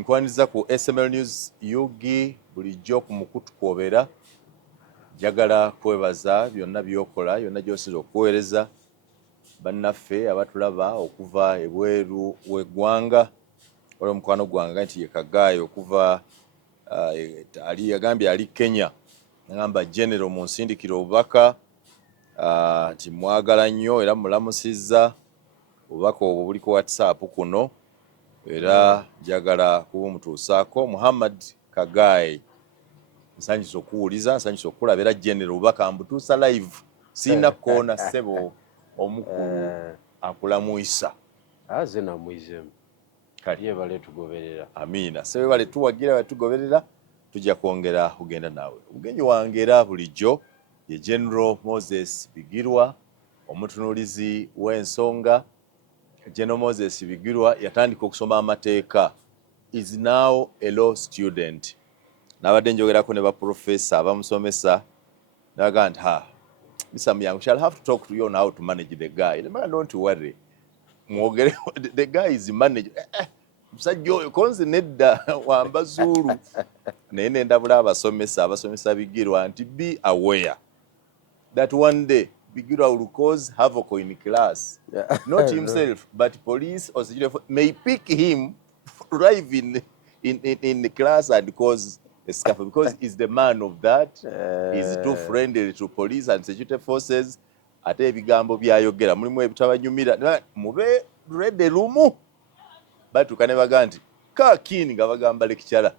nkwaniza ku SML News Yugi bulijjo ku mukutu kwobera jagala kwebaza byonna byokola yonna gyosiza okuweereza bannaffe abatulaba okuva ebweru w'eggwanga waliwo mukwano gwange nti ye Kagaayi okuva ali yagambye ali Kenya ngamba general mu nsindikiro obubaka nti mwagala nnyo era mulamusizza obubaka obwo buli ku WhatsApp kuno era njagala kuba mutuusaako. Muhammad Kagaayi nsanyusa okuwuliza, nsanyusa okulaba era general obubaka mbutuusa live sina koona ssebo omukulu akulamuyisa aze namwizemu kali yebale tugoberera. Amiina sebe bale tuwagira batugoberera tujja kwongera kugenda naawe. Omugenyi wange era bulijjo ye General Moses Bigirwa omutunuulizi w'ensonga. General Moses Bigirwa yatandika okusoma amateeka, is now a law student. Nabadde njogerako ne baprofesa abamusomesa naga nti Mr. Myango, shall have to talk to you on how to manage the guy. The man, don't worry. The guy is managed. Musajja oyo konze nedda wamba Zulu. Naye ne ndabula abasomesa Bigirwa nti be aware that one day Bigirwa will cause havoc in class. Not himself, but police or security may pick him live in the class and cause a scuffle because he's the man of that. He's too friendly to police and security forces. Ate ebigambo byayogera mulimu ebitabanyumira mube ready lumu batukane baga nti kakini nga bagamba lecturer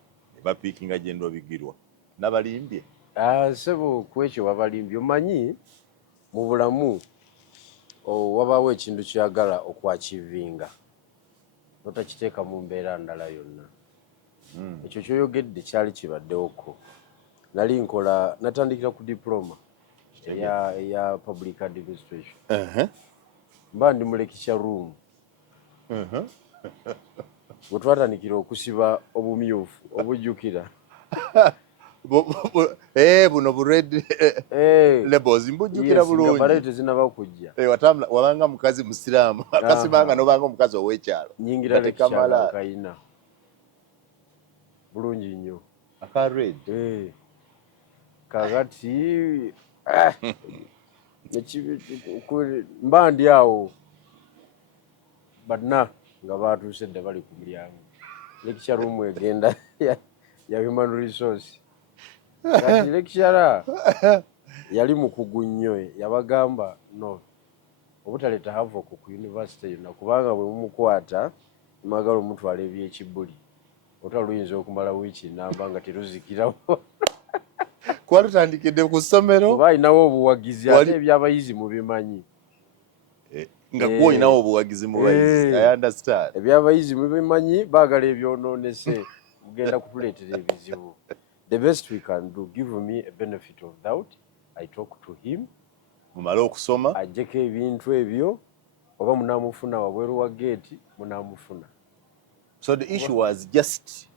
bapikinga General Bigirwa nabalimbye sebo kwekyo babalimbye. Omanyi mu bulamu wabawo ekintu kyagala okwachivinga notakiteeka mu mbeera ndala yonna. Ekyo kyoyogedde kyali kibaddewoko. Nali nkola natandikira ku diploma ya public administration. Mba ndi mu lecture room. Bwe twatandikira okusiba obumyufu obujjukira buno bu red labels mbujjukira bulungi. Balete zinaba okujja. Watambula wabanga mukazi musiraamu akasibanga nobanga omukazi ow'ekyalo. Nyingira lecture kayina bulungi nnyo aka red. Kakati mba ndi awo badna nga batuuse dda bali ku mulyango. Lecture room egenda ya human resource. Kati lecturer yali mukugu nnyo yabagamba no obutaleeta havoc ku university yonna kubanga bwe mumukwata mwagala omutwala ebyekibuli otwala luyinza okumala wiiki namba nga teruzikirawo. Kuba tutandikidde ku ssomero oba alinawo obuwagizi ate ebyabayizi mubimanyi nga gwe olinawo obuwagizi mu bayizi. I understand. Ebyabayizi mubimanyi baagala ebyonoonese mugenda kutuleetera ebizibu. The best we can do, give me a benefit of doubt. I talk to him. Mumala okusoma ajjeko ebintu ebyo oba munamufuna wabweru wa gate munamufuna. So the issue was just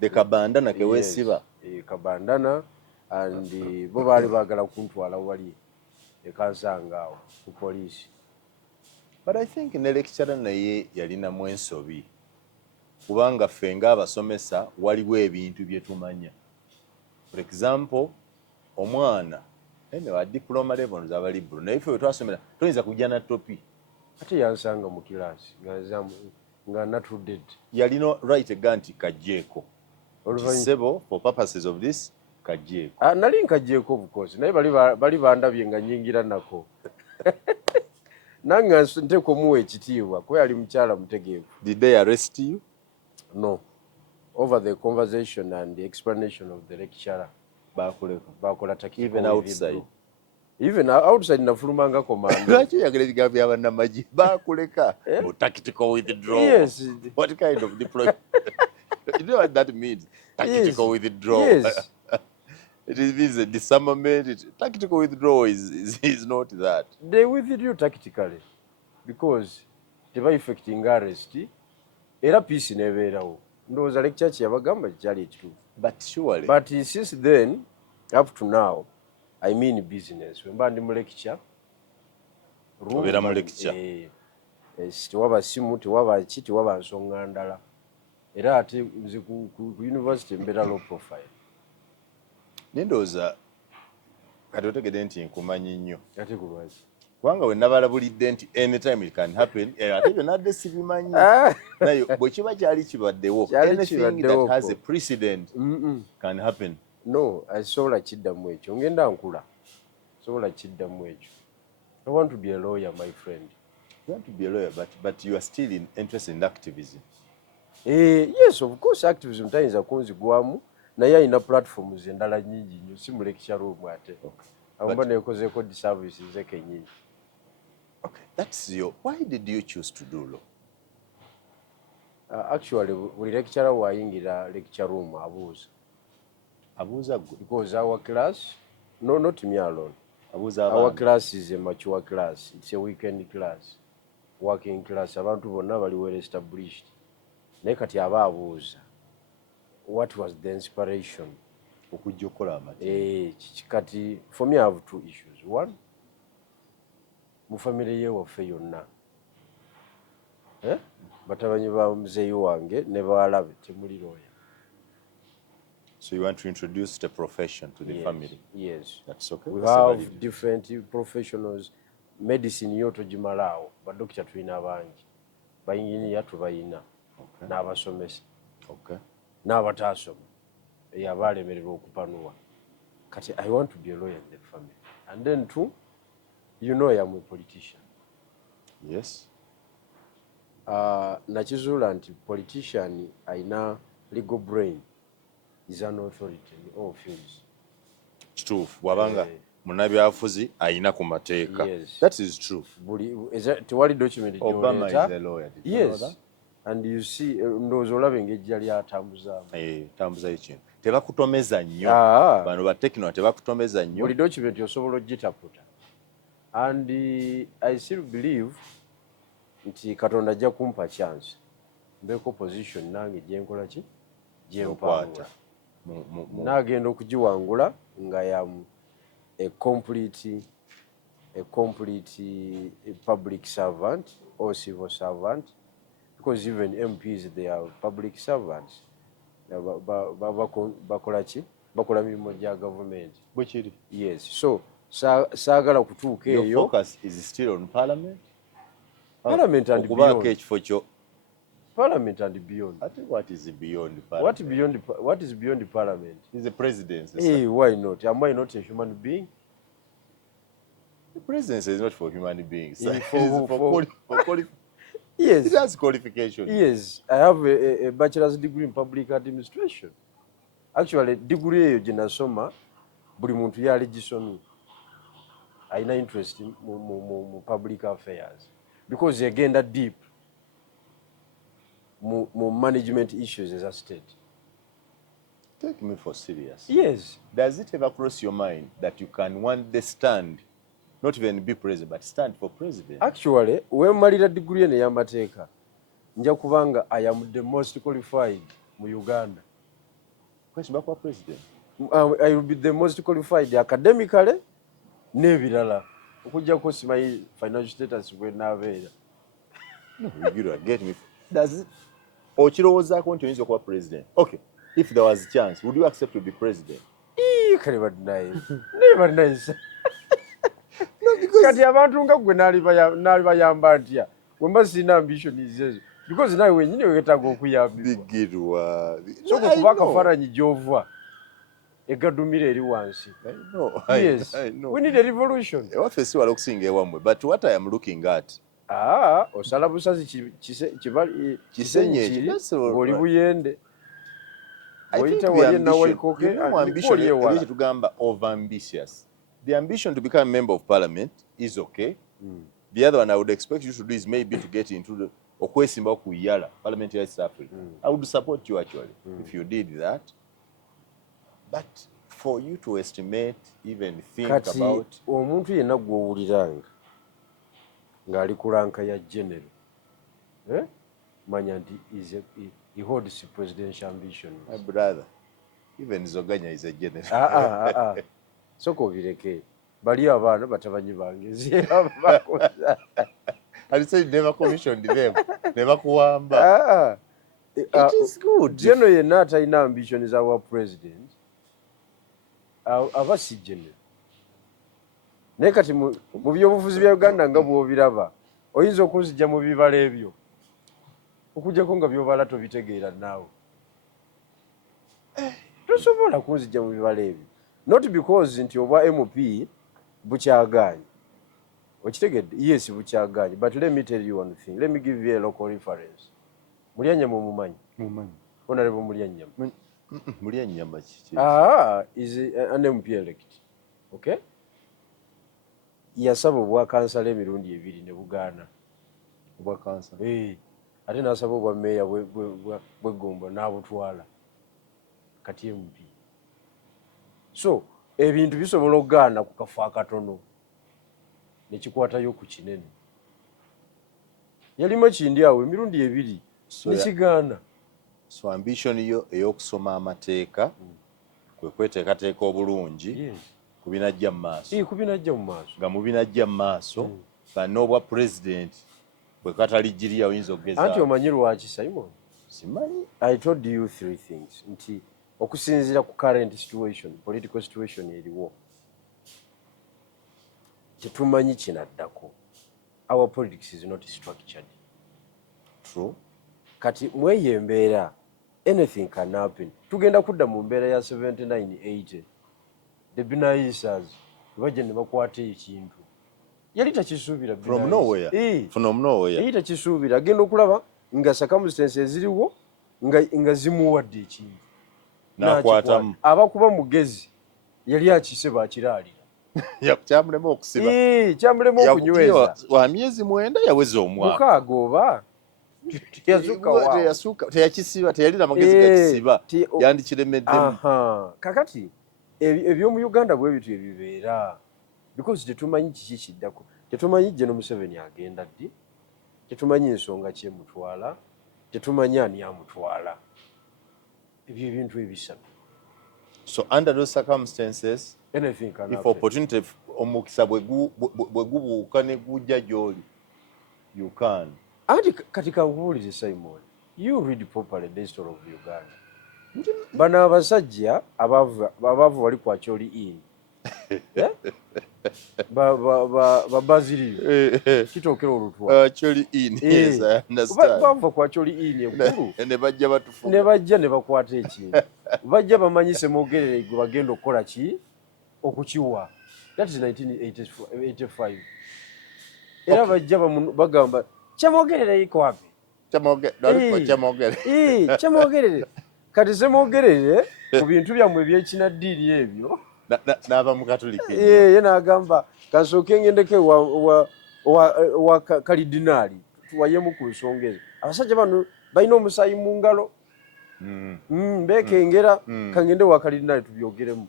the kabandana kewesiba. Kabandana and bo baali baagala kuntwala wali ekansanga awo ku police. But I think ne lecturer naye yalina mu ensobi kubanga ffe ng'abasomesa waliwo ebintu bye tumanya. For example omwana wa diploma level zaba libro naye ffe twasomera toyinza kujja na topi. Ate yansanga mu kilaasi nga natudde. Yalina right eganti kajjeeko. Sebo for purposes of this kajjeeko. Nali nkajjeeko bukozi naye bali bandabye nga nyingira nako. Nanga nteko muwe ekitiibwa kuba yali mukyala mutegeevu. Did they arrest you? No. Over the conversation and the explanation of the lecturer. Bakola tactical. Even outside. Even outside nafulumanga command. Lwaki yagala ebigambo by'abannamagye bakuleka mu tactical withdrawal? Yes. What kind of deployment? You know what that means? Tactical withdrawal. Yes. It means a disarmament. Tactical withdrawal is not that. They withdrew tactically because they were effecting arrest. Era peace nebeerawo. Ndowooza lecture ki yabagamba kyali ekituufu. But surely. But since then, up to now, I mean business. Wemba ndi mu lecture. Obeera mu lecture. Tewaba simu, tewaba ki, tewaba nsonga ndala. era ate nze ku university mbeera low profile. Nendowooza kati otegedde nti nkumanyi nnyo Ate ku lwaki? kubanga we nabalabulidde nti anytime it can happen ate byo nadde sibimanyi naye bwe kiba kyali kibaddewo anything that has a precedent can happen. No, asobola kiddamu ekyo ngenda nkula sobola kiddamu ekyo. I want to be a lawyer, my friend. You want to be a lawyer but you are still interested in activism. Yes, of course activism tayinza kunzigwamu naye alina platforms endala nnyingi nnyo si mu lecture room ate amba nekozeeko disservice ze kennyini. Okay, that's your. Why did you choose to do law? Actually, buli lecturer wayingira lecture room abuuza because our class, no, not me alone. Our class is a mature class. It's a weekend class, working class. Abantu bonna bali well established. Naye kati aba abuuza what was the inspiration okujja okukola amateeka. Kati for me I have two issues. One, mu family ye waffe yonna batabanyi ba muzeeyi wange ne bawalabe temuli lawyer. So you want to introduce the profession to the family? Yes. That's okay. We have different professionals. Medicine yo togimalaawo badokita tulina bangi bayinginiya tubayina n'abasomesa n'abataasoma abalemererwa okupanuwa. Kati I want to be a lawyer in the family. And then two, you know I am a politician. Yes. Nakizuula nti politician ayina legal brain is an authority in all fields. Kituufu bw'abanga munnabyabufuzi ayina ku mateeka. Yes. That is true. Tewali document Obama is a lawyer. Did you know yes that? And you see ndowooza olaba engeri yali atambuzaamu. Tambuzayo kintu tebakutomeza nnyo bano batekino tebakutomeza nnyo buli document osobola ogitaputa. And I still believe nti Katonda ajja kumpa chance mbeeko position nange gyenkola ki gyempangula nagenda okugiwangula nga yamu a complete public servant or civil servant, because even MPs they are public servants. Bakola ki bakola mirimu gya government bwe kiri. Yes, so saagala kutuuka eyo. Your focus is still on parliament and okubaako ekifo kyo. Parliament and beyond. I think what is beyond parliament? What is beyond parliament? Is the presidency. Hey, why not? Am I not a human being? The presidency is not for human beings. It is For yes. It has qualifications. Yes, I have a bachelor's degree in public administration. Actually, degree eyo gye nasoma buli muntu yali gisomye. Ayina interest mu public affairs because egenda deep mu management issues as a state. Take me for serious. Yes. Does it ever cross your mind that you can one day stand, not even be president, but stand for president? Actually, when malira degree ene y'amateeka nja kubanga I am the most qualified mu Uganda. Question back for president. I will be the most qualified academically n'ebirala okujjako simanyi financial status bwe naabeera. You get me. Does it okirowoozaako nti oyinza okuba president? Okay, if there was a chance, would you accept to be president? Never nice. No, because kati abantu nga gwe naali bayamba ntya bwemba sirina ambitions ezo because nawe wenyini weetaaga okuyambibwa bigirwa so kuba akafaananyi gy'ova egadumira eri wansi. Yes, we need a revolution. Ewaffe si wala okusinga ewammwe, but what I am looking at osala busazi kisenyi kiri ng'oli buyende oyita wali nawaikoke ebyo tugamba over ambitious. The ambition to become a member of parliament is okay. The other one I would expect you to do is maybe to get into the okwesimba ku yala parliament ya East Africa. I would support you actually if you did that. But for you to estimate, even think about omuntu yenna gw'owuliranga ng'ali ku ranka ya general manya nti he holds presidential ambitions. My brother, even Zoganya is a general. Soko obireke bali abaana batabanyi bange I said never commissioned them. Never kuwamba. It is good. General yenna atalina ambition z'awa president aba si general. Naye kati mu byobufuzi bya Uganda nga bw'obiraba oyinza okunzijja mu bibala ebyo okujjako nga byobala tobitegeera naawe. Tosobola kunzijja mu bibala ebyo. Not because nti obwa MP bukyagaanye. Okitegedde? Yes, bukyagaanye. But let me tell you one thing. Let me give you a local reference. Mulyanyama omumanyi? Mumanyi. Honorable Mulyanyama. Mulyanyama kiki? Is an MP elect. Okay? Yasaba obwa kansala emirundi 2 ne bugaana. Obwa kansala? Ate n'asaba obwa meeya bw'Egomba n'abutwala. Kati MP. So, ebintu bisobola okugaana ku kafo akatono nekikwatayo ku kinene. Yalima kindi awo emirundi 2 nekigaana. So ambition yo ey'okusoma amateeka kwe kweteekateeka obulungi kubinajja mu maaso. Kubinajja mu maaso. Nga mubinajja mu maaso n'obwa president bwe katalijjirira oyinza okugeza. Anti omanyi lwaki Simon? Simanyi. I told you 3 things. Nti okusinziira ku current situation, political situation eriwo. Tetumanyi kinaddako. Our politics is not structured. True. Kati mweye embeera, anything can happen. Tugenda kudda mu mbeera ya 79-80. The Binaisas bajja ne bakwata ekintu. Yali takisuubira from nowhere. From nowhere. Yali takisuubira. Agenda okulaba nga circumstances eziriwo nga zimuwadde ekintu. N'akwatamu. Abakuba mugezi yali akise bakiraalira. Kyamulema okusiba. Kyamulema okunyweza. Wa myezi 9 yaweza omwaka. Mukaaga oba teyakisiba, teyalina magezi gakisiba, yandikiremeddemu. Kakati eby'omu Uganda bwe bityo ebibeera because tetumanyi kiki kiddako. Tetumanyi General Museveni agenda ddi, tetumanyi ensonga kyemutwala, tetumanyi ani amutwala. Ebyo ebintu ebisatu. So under those circumstances, anything can if happen. opportunity omukisa bwe gubuuka ne gujja gy'oli, you can. Anti kati kankubuulize Simon, you read properly the history of Uganda. Bano abasajja abaavu bali kwa Choli in. Babaziriyo. Kitookera olutwa. Choli in, yes, I understand. Bava kwa Choli in enkulu. Ne bajja batufuga. Ne bajja ne bakwata ekintu. Bajja bamanyise Mwogerere gwe bagenda okukola ki? Okukiwa. That is 1985. Era bajja bagamba Kyamwogerere iko wapi? Kyamwogerere. Kati Semwogerere ku bintu byammwe ebyekinaddiiri ebyo. N'ava mu Katolika. Ye n'agamba kasooke ngendeke wa kalidinaali tuwayemu ku nsonga ezo. Abasajja bano balina omusaayi mu ngalo. Beekengera kangende wa kalidinaali tubyogeremu.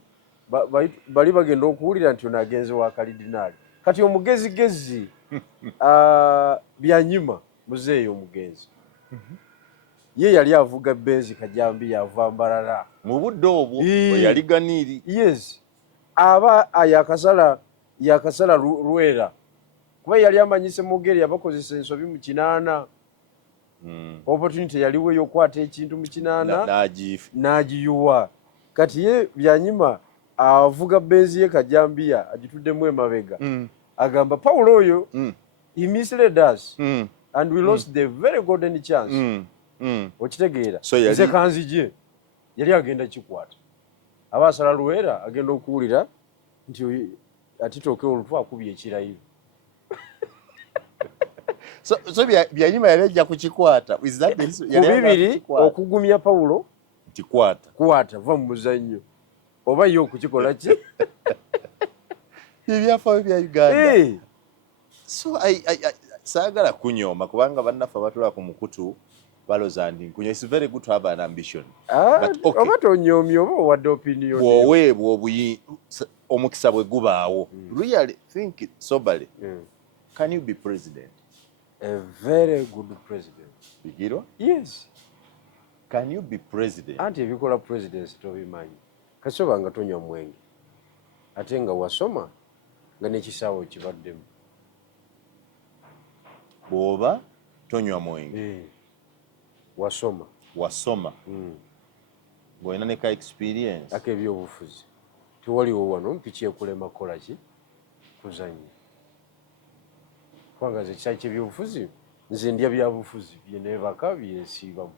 Bali bagenda okuwulira nti ono agenze wa kalidinaali. Kati omugezigezi Byanyima muzeeyo omugenzi. Ye yali avuga Benzi Kajambi yava Mbarara. Mu budde obwo yali ganiiri. Yes. Aba yakasala Lwera. Kuba yali amanyise Mugeri yabakozesa ensobi mu 8. Opportunity yaliwo y'okwata ekintu mu 8 n'agiyuwa. Kati ye Byanyima avuga Benzi ye Kajambiya agituddemu emabega. Agamba Paulo oyo he misled us and we lost the very golden chance. Okitegeera. Nze kanzije yali agenda kikwata. Abasala Lwera agenda okuwulira nti atitooke olutwa akubye ekirayiro. So Byanyima yali ajja kukikwata. Bibiri okugumya Paulo nti kwata va mu muzannyo. Oba yo okukikola ki? Ebyafaayo bya Uganda. So saagala kunyooma kubanga bannaffe abatula ku mukutu baloza ndi nkunya. It's very good to have an ambition. Oba tonyoomye oba owadde opinion. Bw'oweebwa omukisa bwe gubaawo. Really think soberly. Can you be president? A very good president. Bigirwa? Yes. Can you be president? Anti ebikola presidency tobimanyi. Kasoba nga tonywa mwenge. Ate nga wasoma nga n'ekisaawe kibaddemu. Bw'oba tonywa mwenge. Wasoma. wasoma ng'olina ne ka experience ak'ebyobufuzi tewaliwo wano mpiki ekulema kukola ki kuzannya kubanga nze kisayi ky'ebyobufuzi nze ndya byabufuzi byeneebaka byensiibamu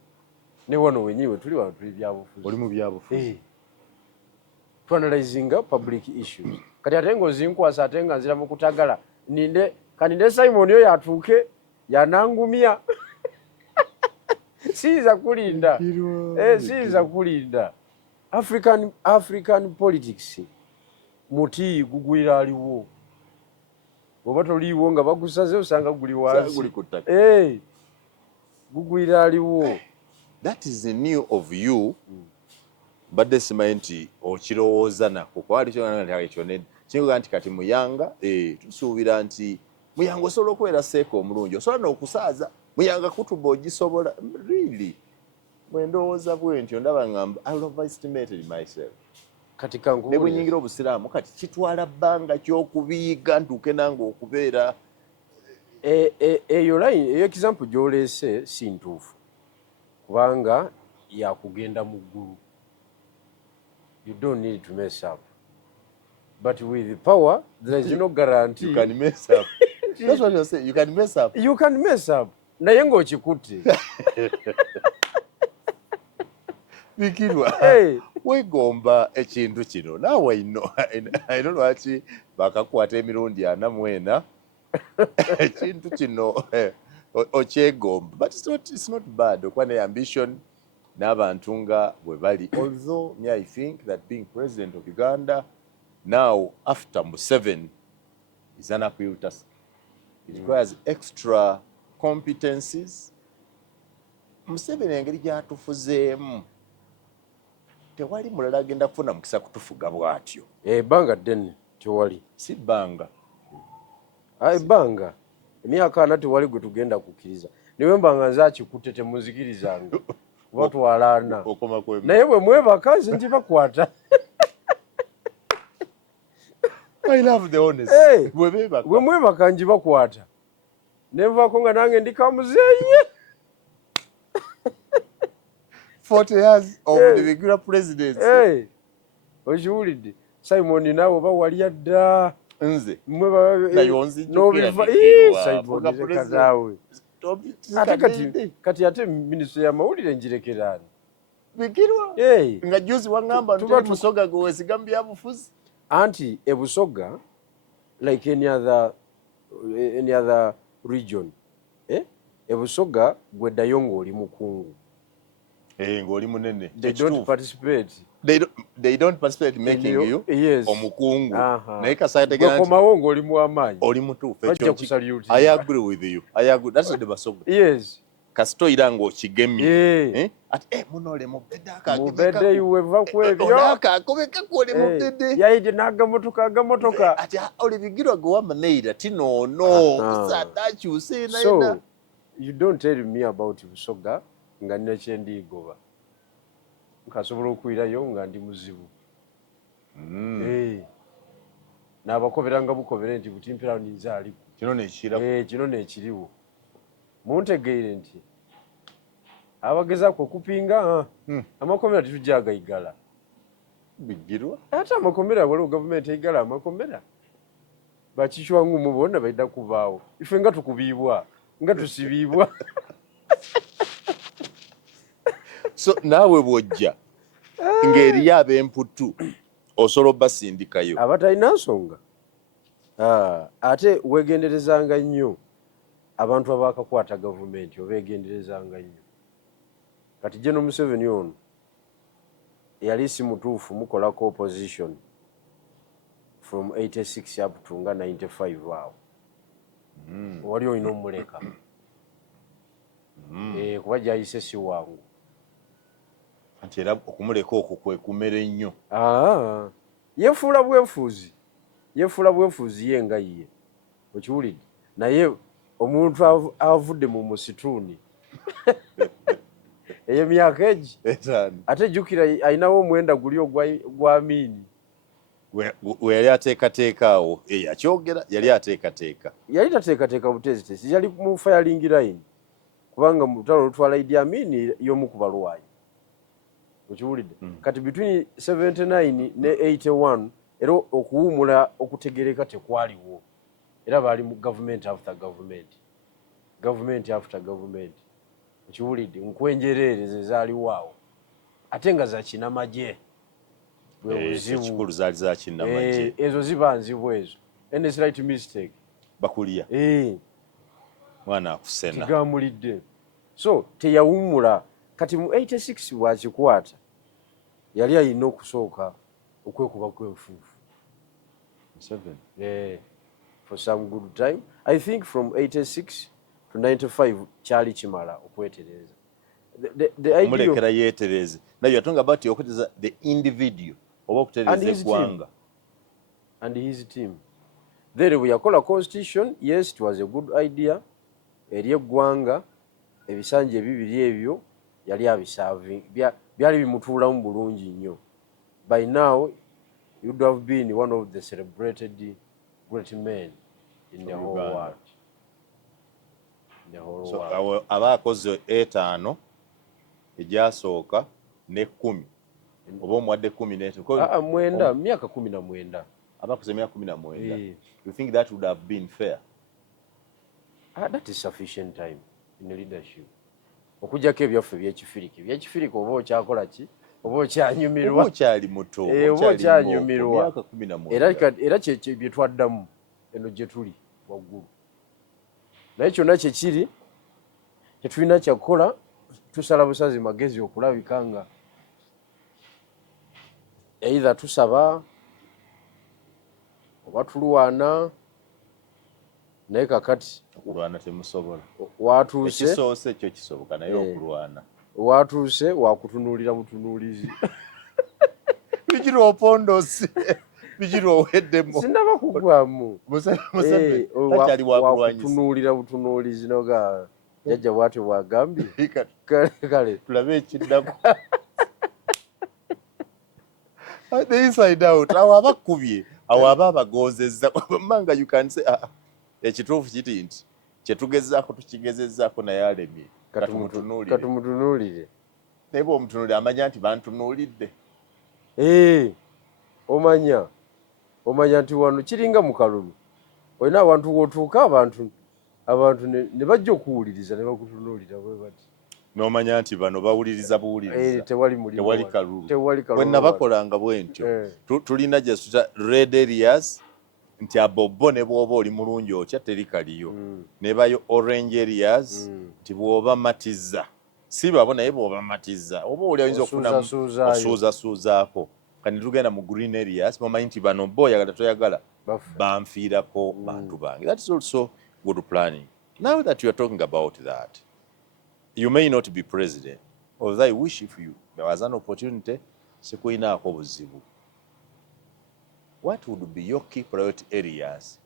ne wano wenyiwe tuli wano tuli byabufuzi oli mu byabufuzi tuanalyzinga public issues kati ate ng'ozinkwasa ate nga nzira mu kutagala kaninde Simon oyo atuuke yanangumya siyinza kulinda siyinza kulinda African politics muti gugwira aliwo bw'oba toliiwo nga bagusaze osanga guli wansi gugwira aliwo. That is the new of you badde simanyi nti okirowooza nako kwali kyonati kinga nti kati muyanga tusuubira nti muyanga osobola okubeera seeka omulungi osobola n'okusaaza muyanga kutuba ogisobola really mwendowooza bwentyo ndaba ngamba I overestimated myself kati ne bwe nyingira obusiraamu kati kitwala bbanga ky'okubiyiga ntuuke nange okubeera eyo line eyo example gy'oleese si ntuufu kubanga yakugenda mu ggulu. You don't need to mess up. But with the power, there is no guarantee. You can mess up. That's what you're saying. You can mess up. You can mess up. Naye ng'okikutte. Bikirwa. Wegomba ekintu kino. Now I know. I don't know lwaki bakakwata emirundi 44. Ekintu kino okyegomba. But it's not bad. Okuba ne ambition n'abantu nga bwe bali. Although me I think that being president of Uganda now after Museveni is an uphill task. It requires extra competencies. Museveni engeri gy'atufuzeemu tewali mulala agenda kufuna mukisa kutufuga bw'atyo. Ebbanga ddene tewali. Si bbanga. Ebbanga emyaka 4 tewali gwe tugenda kukkiriza. Niwe mbanga nze akikutte temuzikirizanga. Batwalana. Naye bwe mwebaka nze ntibakwata. I love the honesty. Bwe mwebaka njibakwata. Nenvaako nga nange ndi kamuzeeye. 40 years of the regular presidency. Okiwulidde Simon naawe oba wali adda. Nze. Naawe. Kati ate minisitule y'amawulire ngirekera ani? Bikirwa. Nga juzi wangamba nti Busoga gwe weesigamu byabufuzi. Anti Busoga, like any other region, Busoga gwe ddayo ng'oli mukungu. Ng'oli munene. They don't participate. They don't participate in making you omukungu. Naye kasayate gwe komawo ng'oli muamaanyi. Oli mutuufu. I agree with you. I agree. That's the Busoga. Yes. Kasito ira ng'okigemye. Ati munole mubedde akagimeka. Mubedde yuweva kwebyo. Akakobeka kwoli mubedde. Yaidi n'agamotoka. Ati oli bigirwa gwe wamaneira tinoono. Kusadakyuse naina. So, you don't tell me about Busoga nga nina kyendigoba. Nkasobola okuyirayo nga ndi muzibu. N'abakoberanga bukobere nti Butimpira ninze aliku. Kino nekirawo. Kino nekiriwo. Muntegeere nti abagezaako okupinga amakomera tetujjagayigala. Bigirwa? Ate amakomera waliwo gavumenti eyigala amakomera. Bakichwangumu bonna baidda kubaawo. Ife nga tukubiibwa, nga tusibiibwa. So naawe bw'ojja ng'eriyo ab'emputu osobola basindikayo. Abatalina nsonga. Ate weegenderezanga nnyo abantu abakakwata gavumenti obeegenderezanga nnyo. Kati General Museveni ono yali si mutuufu mukolako opposition from 86 up to nga 95 awo. Wali olina omuleka. Kuba gyayise si wangu. Anti era okumuleka okwo kwe kumere nnyo. Yefuula bwefuuzi ye nga ye. Okiwulidde? Naye omuntu avudde mu musituuni ey'emyaka egi ate jjukira ayinawo omwenda guli ogwa Amini. We yali ateekateeka awo akyogera yali ateekateeka. Yali tateekateeka buteeziteezi, yali mu firing line. kubanga mu lutalo lutwala Idi Amin y'omu ku balwanyi okiwulidde kati between 79 ne 81 era okuwumula okutegereka tekwaliwo era bali mu government after government okiwulidde nkwenjereere ze zaaliwo awo ate nga za kinamagye ekikulu zaali za kinamagye ezo ziba nzibu ezo and it's right mistake bakulya mwana akusena kigamulidde so teyawumula kati mu 86 bwakikwata yali alina okusooka okwekuba kwenfuufu for some good time I think from 86 to 95 kyali kimala okwetereza mulekera yeetereze naye yatonga bati okuteeza the individual oba okutereza eggwanga and his team then we yakola constitution yes it was a good idea eri eggwanga ebisanja ebibiri ebyo yali abiserving byali bimutuulamu bulungi nnyo by now you would have been one of the celebrated great men in the whole world so aba akoze 5 egyasooka ne 10 oba omuwadde 10 mwenda myaka 19 abakoze myaka 19 you think that would have been fair? That is sufficient time in leadership okujjako ebyaffe byekifiriki oba okyakola ki oba okyanyumirwa okyali muto oba okyanyumirwa era kyekyo bye twaddamu eno gye tuli waggulu naye kyonna kyekiri tetulina kyakukola tusala busazi magezi okulabika nga either tusaba oba tulwana naye kakati okulwana temusobola watuuse ekisoose kyo kisoboka naye okulwana watuuse wakutunuulira butunuulizi bijirwa opondosi bijirwa oweddemu sinaba kugwamu takyali wakulwanyisa wakutunuulira butunuulizi noga jajja bwatyo bwagambye kale tulabe ekiddamu the inside out awo abakubye awo aba abagozezza manga you can say ekituufu kiti nti kyetugezaako tukigezezzaako naye alemye katumutunuulire naye bw'omutunuulire amanya nti bantunuulidde omanya nti wano kiringa mu kalulu olina abantu wootuuka abantu ne bajja okuwuliriza ne bakutunuulira bwe bati n'omanya nti bano bawuliriza buwuliriza tewali kalulu bwe nabakolanga bwe ntyo tulina gye tuta red areas nti abobbo ne bw'oba oli mulungi otya teri kaliyo nebayo orange areas nti bw'oba matizza si babo naye bw'oba matizza oba oli ayinza okufunamu osuuzasuuzaako kati tugenda mu green areas mumanyi nti bano bo oyagala toyagala banfiirako bantu bange. That is also good planning. Now that you are talking about that, you may not be president, although I wish if there was an opportunity sekuyinaako buzibu. What would be your key priority areas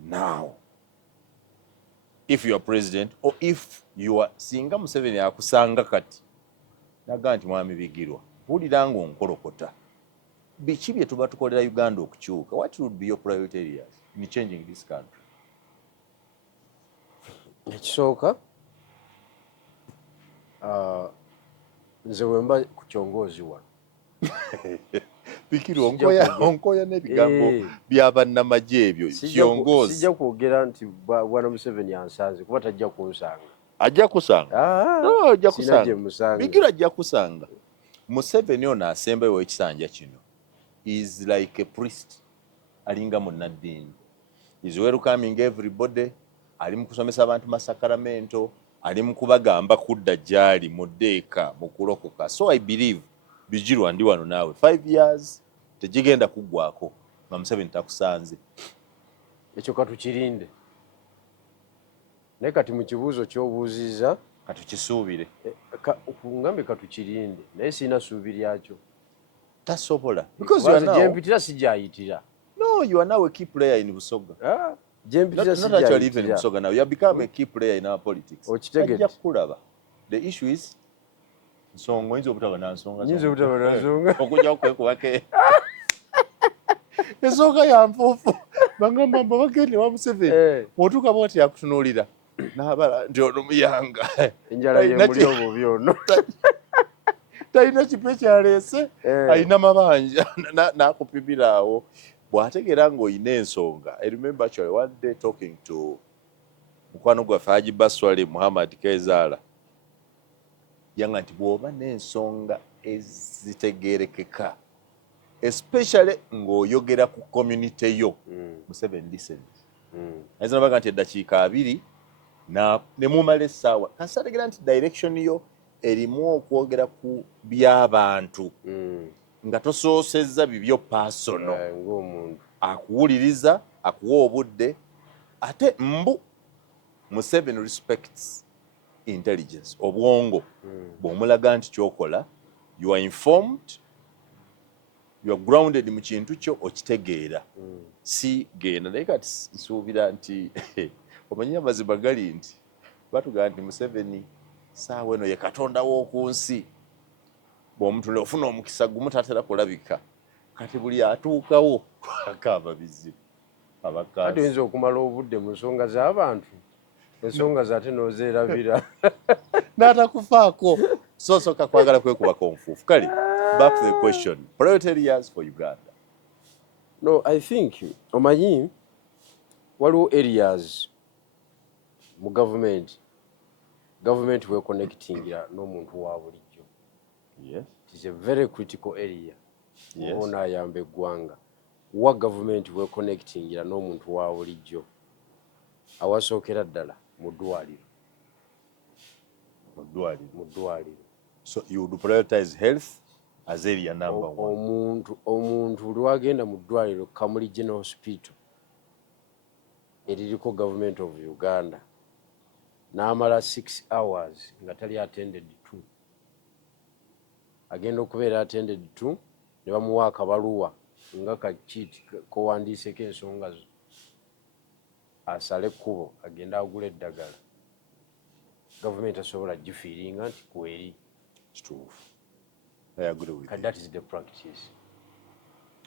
now if you are president, or if you are singa Museveni akusanga kati naga nti mwami Bigirwa mpulira ng'onkolokota biki bye tuba tukolera Uganda okukyuka? What would be your priority areas in changing this country? Ekisooka nze wemba ku kyongoozi wano Bigirwa onkoya n'ebigambo by'abannamagye ebyo kyongoozi. Sijja kwogera nti bwana Museveni ansanze kuba tajja kunsanga. Ajja kusanga. No, ajja kusanga. Bigirwa ajja kusanga. Museveni ono asembayo w'ekisanja kino is like a priest, alinga munnaddiini. Is welcoming everybody, ali mu kusomesa abantu masakaramento, ali mu kubagamba kudda gyali mu ddeeka mu kulokoka. So I believe Bigirwa ndi wano naawe 5 years tegigenda kuggwako nga Museveni takusanze. Ekyo katukirinde. Naye kati mu kibuuzo ky'obuuziza katukisuubire. Ngambe katukirinde naye sirina ssuubi lyakyo. Tasobola. Because you are now... Gyempitira sijayitira. No, you are now a key player in Busoga. Gyempitira sijayitira. Not actually even in Busoga now. You have become a key player in our politics. Okitegedde. The issue is nsonga oyinza obutaba na nsonga. Oyinza obutaba na nsonga. Okujja kwekubake. Ensonga ya nfuufu. Bangamba bagende wa Museveni. Otuuka bw'ati akutunuulira. n'abala nti ono muyanga enjala yemuli obubi ono talina kipe kyaleese alina mabanja n'akupimira awo bw'ategeera ng'olina ensonga. I remember actually one day talking to mukwano gwaffe Haji Baswali Muhammad Kezaala yanga nti bw'oba n'ensonga ezitegeerekeka especially ng'oyogera ku community yo Museveni listened ayinza nabaga nti eddakiika 2 ne mumala essaawa kasi ategeera nti direction yo erimu okwogera ku by'abantu nga tosoosezza bibyo personal ng'omuntu akuwuliriza akuwa obudde ate Museveni respects intelligence obwongo bw'omulaga nti kyokola you are informed you are grounded mu kintu kyo okitegeera si genda naye kati nsuubira nti omanyi amazima gali nti batugamba nti Museveni saawa eno ye katonda w'oku nsi bw'omuntu ofuna omukisa gumu tatera kulabika kati buli atuukawo akaaba bizibu ate oyinza okumala obudde mu nsonga z'abantu ensonga zate n'ozeerabira n'atakufaako soosoka kwagala kwekubako nfuufu. Kale back to the question, priority areas for Uganda. No, I think omanyi waliwo areas mu government weconnectingira n'omuntu wa bulijjo. Yes. It is a very critical area. Yes. Ona ayamba eggwanga wa government weconnectingira n'omuntu wa bulijjo awasookera ddala mu ddwaliro. So you would prioritize health as area number 1. Omuntu lwagenda mu ddwaliro Kamuli General Hospital eririko government of Uganda n'amala 6 hours nga tali attended to, agenda okubeera attended to ne bamuwa akabaluwa nga kakiiti kowandiiseko ensonga zo asale ekkubo agenda agula eddagala government asobola gifiiringa nti kweri kituufu. I agree with you. That is the practice.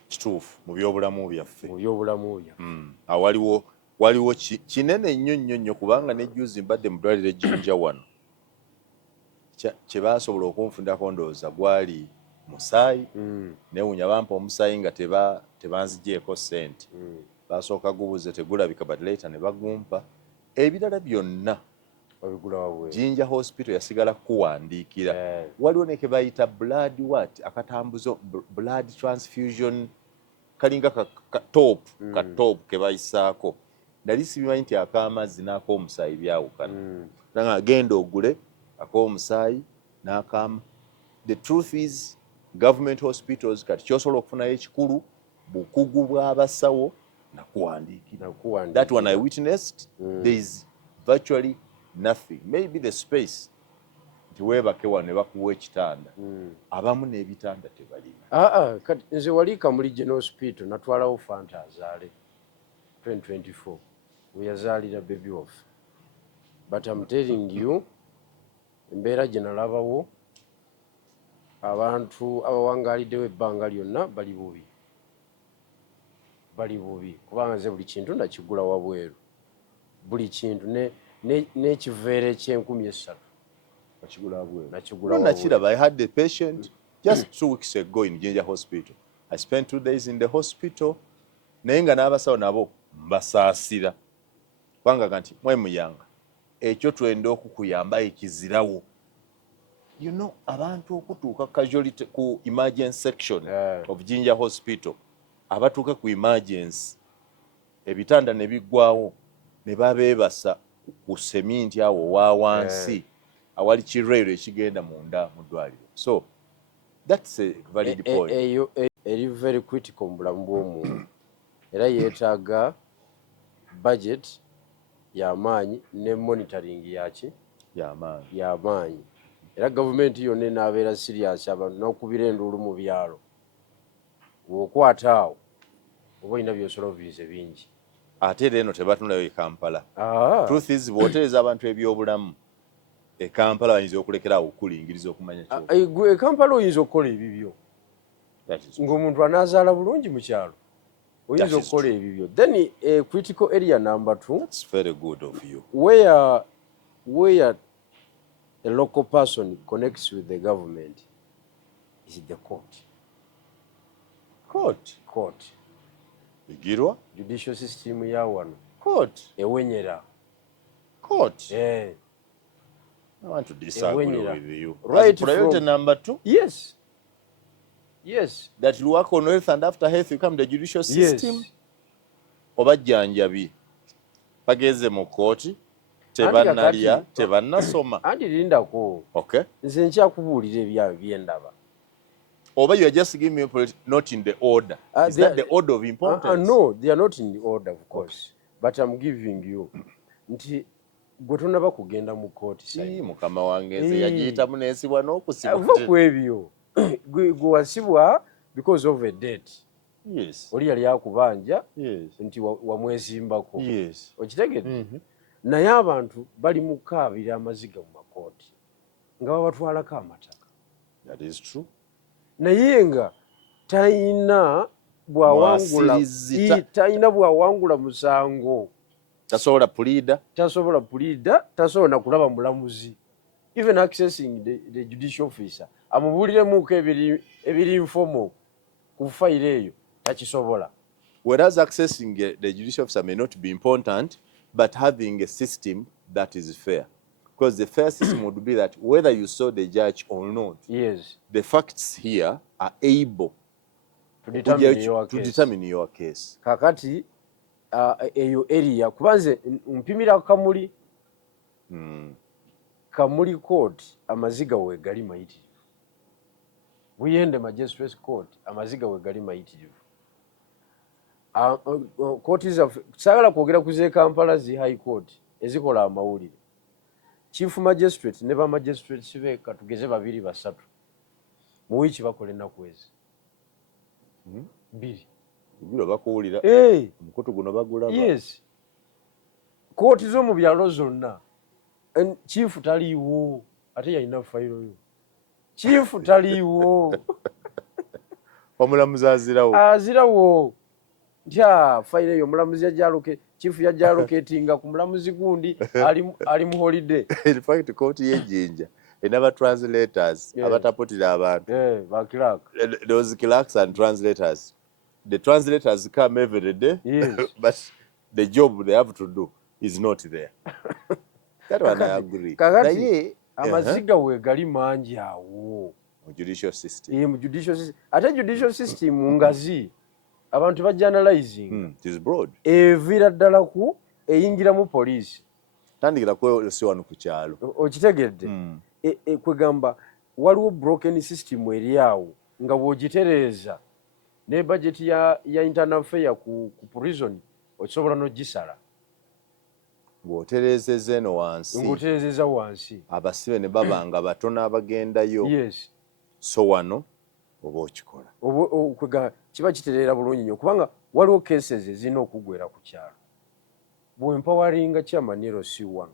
Kituufu mu byobulamu byaffe. Mu byobulamu byaffe. Waliwo kinene nnyo kubanga nejjuzi mbadde mu ddwaliro ejjinja wano kye baasobola okunfundako ndowooza gwali musaayi newunya bampa omusaayi nga tebanzigyeko ssente basooka gubuze tegulabika but later ne bagumpa ebirala byonna Jinja Hospital yasigala kuwandiikira. Waliwo ne ke bayita akatambuzo blood transfusion kalinga ka top ke bayisaako nali sibimanyi nti ak'amazzi n'ak'omusaayi byawukana nga agenda ogule ak'omusaayi n'akaama. The truth is government hospitals kati kyosobola okufunayo ekikulu bukugu bw'abasawo nakuwandiikira. That one I witnessed. There is virtually nothing. Maybe the space nti weebake wano ne bakuwa ekitanda abamu n'ebitanda tebalina. Kati nze wali Kamuli General Hospital natwalawo Fanta azaale 2024 we yazaalira baby waffe, but I'm telling you embeera gye nalabawo abantu abawangaaliddewo ebbanga lyonna bali bubi kubanga nze buli kintu nakigula wabweru, buli kintu n'ekiveera eky'3,000 nakigula wabweru. Nakiraba. I had the patient just 2 weeks ago in Jinja Hospital. I spent 2 days in the hospital naye nga n'abasawo nabo mbasaasira kubanga kanti mwemuyanga ekyo twenda okukuyamba ekizirawo. You know, abantu okutuuka casualty ku emergency section of Jinja Hospital abatuuka ku emergency ebitanda ne biggwawo ne babeebasa ku seminti awo wa wansi awali kirero ekigenda munda mu ddwaliro. So that's a valid point. Eri very critical mu bulamu bw'omuntu era yeetaaga budget y'amaanyi ne monitoring y'amaanyi. Era gavumenti yonna n'abeera serious abantu n'okubira enduulu mu byalo bw'okwata awo oba olina by'osolvise bingi. Ate era eno tebatunulayo e Kampala. Truth is bw'otereeza abantu ebyobulamu e Kampala bayinza okulekera awo okukulingiriza okumanya kyo. E Kampala oyinza okukola ebibyo ng'omuntu anaazaala bulungi mu kyalo oyinza okukola ebibyo. Then critical area number 2, it's very good of you, where a local person connects with the government is the court. Bigirwa Judicial system ya wano ewenyera. I want to disagree with you. Right. As priority number 2? Yes. That you work on health, and after health you come the judicial system? Yes. Obajjanjabi bageze mu kooti tebannalya tebannasoma. Andi lindako. Okay. Nze nkyakubuulira ebyawe byendaba. Oba you are just giving me not in the order. Is that the order of importance? No, they are not in the order, of course. But I'm giving you. Nti gwe tonaba kugenda mu kooti sayi. Mukama wange nze yagiyitamu n'esibwa n'okusibwa. Ava ku ebyo. Gwe wasibwa because of a debt. Yes. Oli yali akubanja nti wamwesimbako. Okitegedde? Naye abantu bali mu kukaabira amaziga mu makooti nga babatwalako amataka. That is true. Naye nga talina bwawangula musango. Tasobola puliida, tasobola na kulaba mulamuzi. Even accessing the judicial officer. Amubuuliremuko ebiri informal ku file eyo takisobola. Whereas accessing the judicial officer may not be important, but having a system that is fair. Because the fair system would be that whether you saw the judge or not, the facts here are able to determine your case. Kakati eyo area kubanze mpimira Kamuli Kamuli court amaziga we gali mayitirivu. Buyende magistrate court amaziga we gali mayitirivu. Court sagala kwogera ku Kampala high court ezikola amawulire. Chief magistrate ne ba magistrate sibeka tugeze babiri basatu. Mu wiki bakola ennaku ezi. 2. Biro bakuwulira. Omukutu guno bagulaba. Yes. Court zo mu byalo zonna. Chief taliiwo ate yalina fayiro yo. Chief taliiwo. Omulamuzi azirawo. Azirawo. Ntia fayiro yo omulamuzi yajaloke. Chief yajaloketinga ku mulamuzi gundi ali mu holiday. In fact court y'ejjinja enaba translators abataputira abantu. Ba clerk. Those clerks and translators. The translators come every day, but the job they have to do is not there. That one I agree. Kakati amaziga we gali mangi awo. Judicial system. Judicial system. Ate judicial system ngazi. Abantu ba journalizing. It is broad. Evira ddala ku eyingira mu police. Tandikira kwe si wano ku kyalo. Okitegedde. Kwegamba waliwo broken system eri awo nga bw'ogitereeza ne budget ya internal affair ku prison osobola n'ogisala. Ng'otereezezza eno wansi. Abasibe ne babanga batono abagendayo. So wano oba okikola. Kwega kiba kitereera bulungi nnyo kubanga waliwo cases ezirina okuggwera ku kyalo. Bw'empawaringa chairman LC1.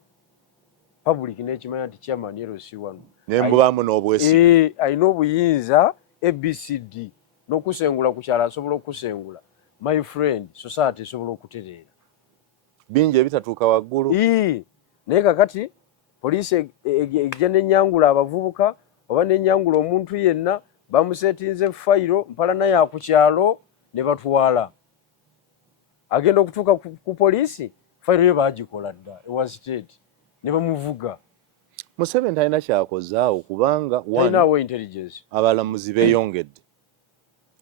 Public n'ekimanya nti chairman LC1. Nembubaamu n'obwesigwa. Alina obuyinza ABCD. N'okusengula ku kyalo asobola okusengula. My friend, society esobola okutereera. Bingi ebitatuuka waggulu. Naye kakati poliisi ejja n'ennyangula abavubuka oba n'ennyangula omuntu yenna bamusetinze fayiro mpalana ya ku kyalo ne batwala. Agenda okutuuka ku poliisi fayiro ye baagikola dda ewa state ne bamuvuga. Museveni talina kyakozaawo kubanga talinawo intelligence. Abalamuzi beeyongedde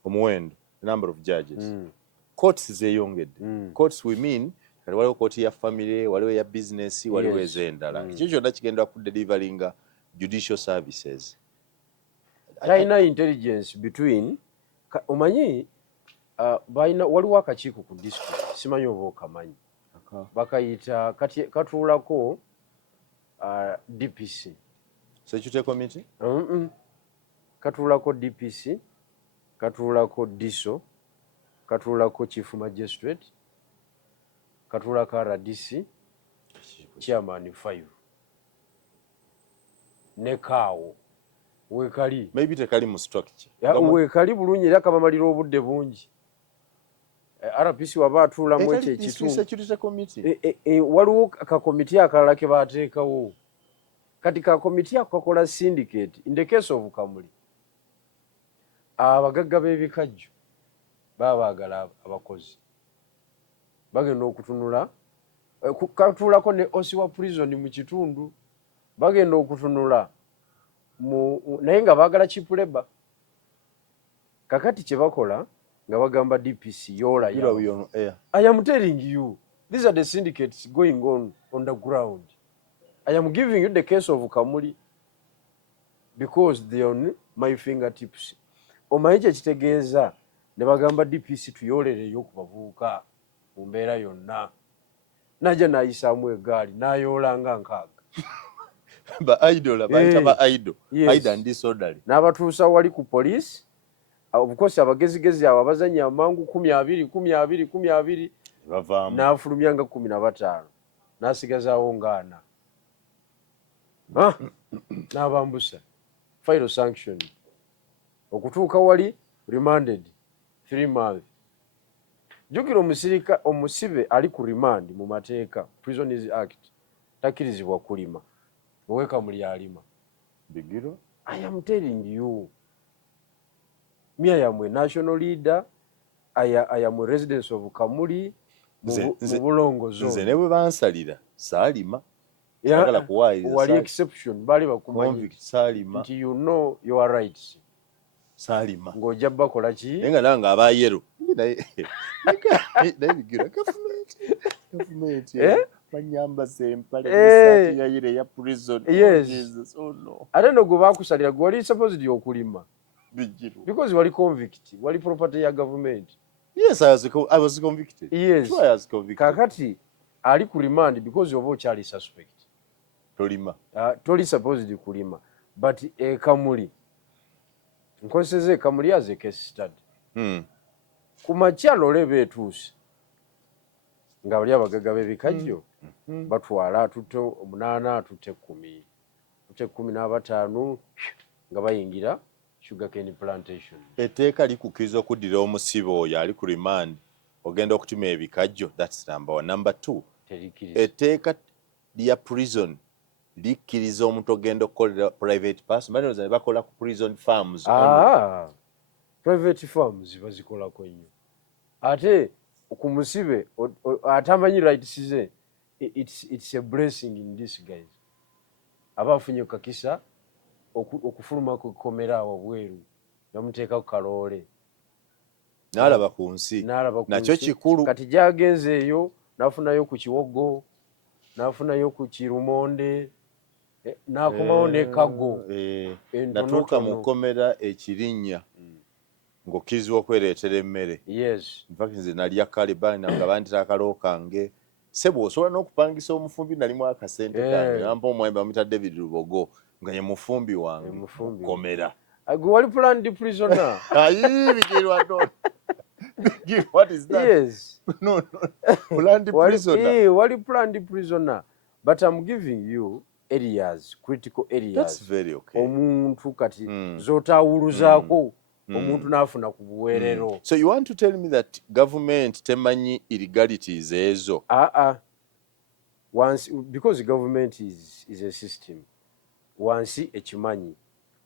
omuwendo, number of judges. Courts zeeyongedde. Courts we mean waliwo kooti ya family, waliwo ya business, waliwo ez'endala. Ekyo kyonna kigenda ku deliveringa judicial services. Talina intelligence between omanyi waliwo akakiiko ku district simanyi oba okamanyi bakayita katuulako DPC. Security committee? Katuulako DPC, katuulako DISO, katuulako chief magistrate, katuulako RDC, chairman 5. Ne kaawo weekali. Maybe tekali mu structure. Weekali bulungi era kabamalira obudde bungi. RPC waba atuulamu ekyo ekitundu waliwo kakomiti akalala ke baateekawo kati kakomiti ako kakola syndicate in the case of Kamuli abagagga b'ebikajjo baba baagala abakozi bagenda okutunula katuulako ne osi wa prison mu kitundu bagenda okutunula naye nga baagala cheap labor kakati kye bakola nga bagamba DPC yola I am telling you these are the syndicates going on the ground. I am giving you the case of Kamuli because they are on my fingertips. Omanyi kye kitegeeza ne bagamba DPC tuyolereyo ku bavubuka mu mbeera yonna najja n'ayisaamu egaali n'ayoola nga nkaaga idle and disorderly n'abatuusa wali ku police of course abagezigezi abo abazannya amangu 12 bavaamu n'afulumya nga 15 n'asigazaawo ngaana n'abambusa final sanction okutuuka wali remanded 3 months. Jukira omusibe ali ku remand mu mateeka Prisoners Act takkirizibwa kulima oweka muli alima Bigiro. I am telling you me I am a national leader I am a resident of Kamuli mu bulongozo nze ne bwe bansalira saalima yagala kuwaayiriza wali exception bali bakumanyi saalima nti you know your rights saalima ng'ojja bakola ki naye nga nange abayero naye Bigiro gavumenti banyambaza empale n'essaati yayire ya prison. Jesus, oh no. Ate no gwe baakusalira gwe wali supposed okulima Bigiro. Because wali convict wali property ya government. Yes, I was convicted. Yes. Sure, I was convicted. Kakati ali ku remand because of okyali suspect. Tolima. Toli supposed kulima. But Kamuli. Nkoseze Kamuli as a case study. Ku makyalo olebe etuuse. Nga bali abagagga b'ebikajjo. Batwala atutte 8 atutte 10. Atutte 15 nga bayingira sugarcane plantation. Etteeka likukkiriza okuddira omusibe oyo ali ku remand ogenda okutuma ebikajjo. That's number 1. Number 2, etteeka lya prison likkiriza omuntu ogenda okukolera private person. Bano ne bakola ku prison farms. Private farms bazikolako nnyo. Ate ku musibe atamanyi rights ze it's a blessing in disguise. Abafunye kakisa okufuluma ku komera wabweru yamuteeka ku kaloole n'alaba ku nsi nakyo kikulu. Kati gyagenze eyo n'afunayo ku kiwogo n'afunayo ku kirumonde n'akomawo ne kago natuuka mu komera ekirinnya ng'okkirizibwa okwereetera emmere. Yes. Infact nze nalya kalibani nga bandira akaloo kange sebo osobola n'okupangisa omufumbi nalimu akasente kange nampa omwami bamuyita David Lubogo nga ye mufumbi wange komera. Gwe wali planned prisoner. Bigirwa no. What is that? Yes. No. Planned prisoner. Wali planned prisoner. But I'm giving you areas, critical areas. That's very okay. Omuntu kati zotaawuluzaako omuntu n'afuna ku buweerero. So you want to tell me that government temanyi illegalities ezo? Once, because government is a system. Wansi ekimanyi